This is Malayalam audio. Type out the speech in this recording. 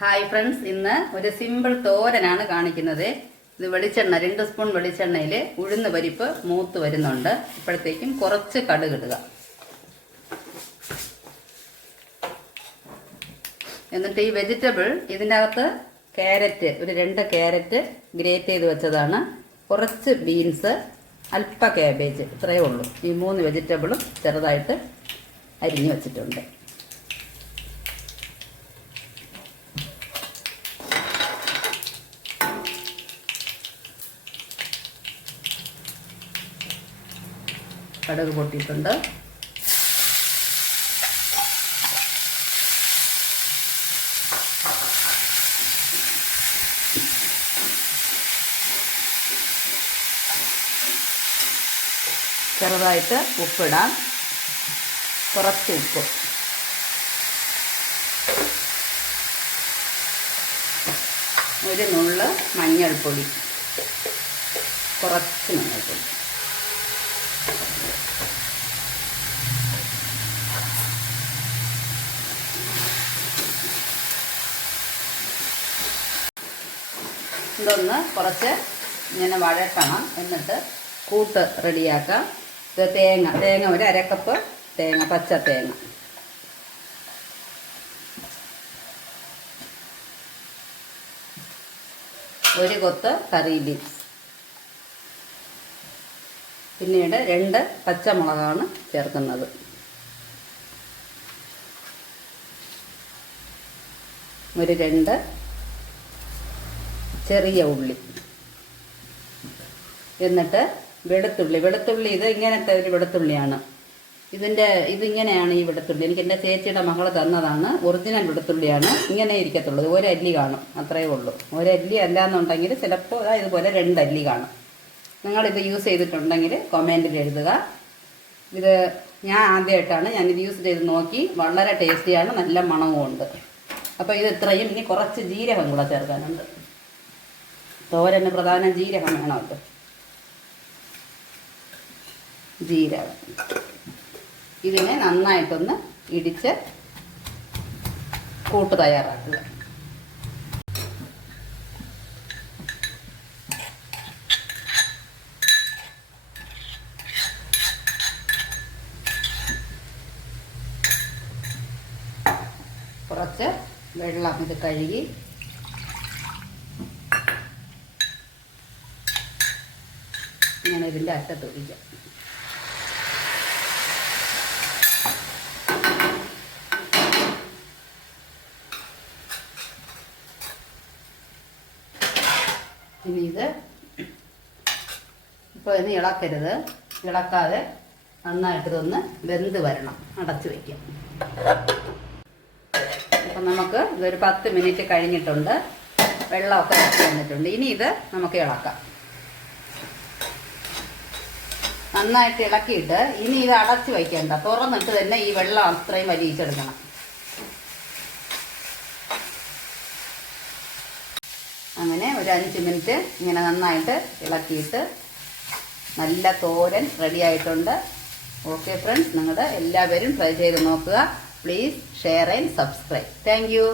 ഹായ് ഫ്രണ്ട്സ്, ഇന്ന് ഒരു സിമ്പിൾ തോരനാണ് കാണിക്കുന്നത്. ഇത് വെളിച്ചെണ്ണ 2 സ്പൂൺ വെളിച്ചെണ്ണയിൽ ഉഴുന്ന് പരിപ്പ് മൂത്ത് വരുന്നുണ്ട്. ഇപ്പോഴത്തേക്കും കുറച്ച് കടുക് ഇടുക. എന്നിട്ട് ഈ വെജിറ്റബിൾ ഇതിനകത്ത് ക്യാരറ്റ്, ഒരു 2 ക്യാരറ്റ് ഗ്രേറ്റ് ചെയ്ത് വെച്ചതാണ്, കുറച്ച് ബീൻസ്, അല്പ ക്യാബേജ്, ഇത്രയേ ഉള്ളൂ. ഈ 3 വെജിറ്റബിളും ചെറുതായിട്ട് അരിഞ്ഞു വെച്ചിട്ടുണ്ട്. കടുക് പൊട്ടിയിട്ടുണ്ട്. ചെറുതായിട്ട് ഉപ്പിടാം, കുറച്ച് ഉപ്പ്, ഒരു നുള്ള് മഞ്ഞൾപ്പൊടി, കുറച്ച് മഞ്ഞൾപ്പൊടി, ഇതൊന്ന് കുറച്ച് ഇങ്ങനെ വഴട്ടണം. എന്നിട്ട് കൂട്ട് റെഡിയാക്കാം. ഇത് തേങ്ങ ഒരു അരക്കപ്പ് തേങ്ങ, പച്ച തേങ്ങ, ഒരു കൊത്ത് കറി ലീവ്സ്, പിന്നീട് 2 പച്ചമുളകാണ് ചേർക്കുന്നത്, ഒരു 2 ചെറിയ ഉള്ളി, എന്നിട്ട് വെളുത്തുള്ളി ഇത് ഇങ്ങനത്തെ ഒരു വെളുത്തുള്ളിയാണ്. ഇതിങ്ങനെയാണ് ഈ വെളുത്തുള്ളി. എനിക്ക് എൻ്റെ ചേച്ചിയുടെ മകള് തന്നതാണ്. ഒറിജിനൽ വെളുത്തുള്ളിയാണ്. ഇങ്ങനെ ഇരിക്കത്തുള്ളൂ. 1 അല്ലി കാണും, അത്രയേ ഉള്ളൂ. 1 അല്ലി അല്ലാന്നുണ്ടെങ്കിൽ ചിലപ്പോൾ ഇതുപോലെ 2 അല്ലി കാണും. നിങ്ങളിത് യൂസ് ചെയ്തിട്ടുണ്ടെങ്കിൽ കമൻറ്റിൽ എഴുതുക. ഇത് ഞാൻ ആദ്യമായിട്ടാണ് ഞാനിത് യൂസ് ചെയ്ത് നോക്കി. വളരെ ടേസ്റ്റിയാണ്, നല്ല മണവും ഉണ്ട്. അപ്പോൾ ഇത് ഇത്രയും. ഇനി കുറച്ച് ജീരകം കൂടെ ചേർക്കാനുണ്ട്. തോരന് പ്രധാന ജീരകം വേണമല്ലോ. ജീരകം ഇതിനെ നന്നായിട്ടൊന്ന് ഇടിച്ച് കൂട്ട് തയ്യാറാക്കുക. കുറച്ച് വെള്ളം ഇത് കഴുകി ഇങ്ങനെ ഇതിൻ്റെ അറ്റത്ത് ഒഴിക്കാം. ഇനി ഇത് ഇപ്പോൾ ഇനി ഇളക്കരുത്. ഇളക്കാതെ നന്നായിട്ടിതൊന്ന് വെന്ത് വരണം. അടച്ചു വയ്ക്കാം. അപ്പം നമുക്ക് ഇതൊരു 10 മിനിറ്റ് കഴിഞ്ഞിട്ടുണ്ട്. വെള്ളമൊക്കെ ഇറക്കി വന്നിട്ടുണ്ട്. ഇനി ഇത് നമുക്ക് ഇളക്കാം. നന്നായിട്ട് ഇളക്കിയിട്ട് ഇനി ഇത് അടച്ചു വയ്ക്കേണ്ട, തുറന്നിട്ട് തന്നെ ഈ വെള്ളം അത്രയും വലിയിച്ചെടുക്കണം. അങ്ങനെ ഒരു 5 മിനിറ്റ് ഇങ്ങനെ നന്നായിട്ട് ഇളക്കിയിട്ട് നല്ല തോരൻ റെഡി ആയിട്ടുണ്ട്. ഓക്കെ ഫ്രണ്ട്സ്, നിങ്ങളുടെ എല്ലാവരും ട്രൈ ചെയ്ത് നോക്കുക. Please share and subscribe. Thank you.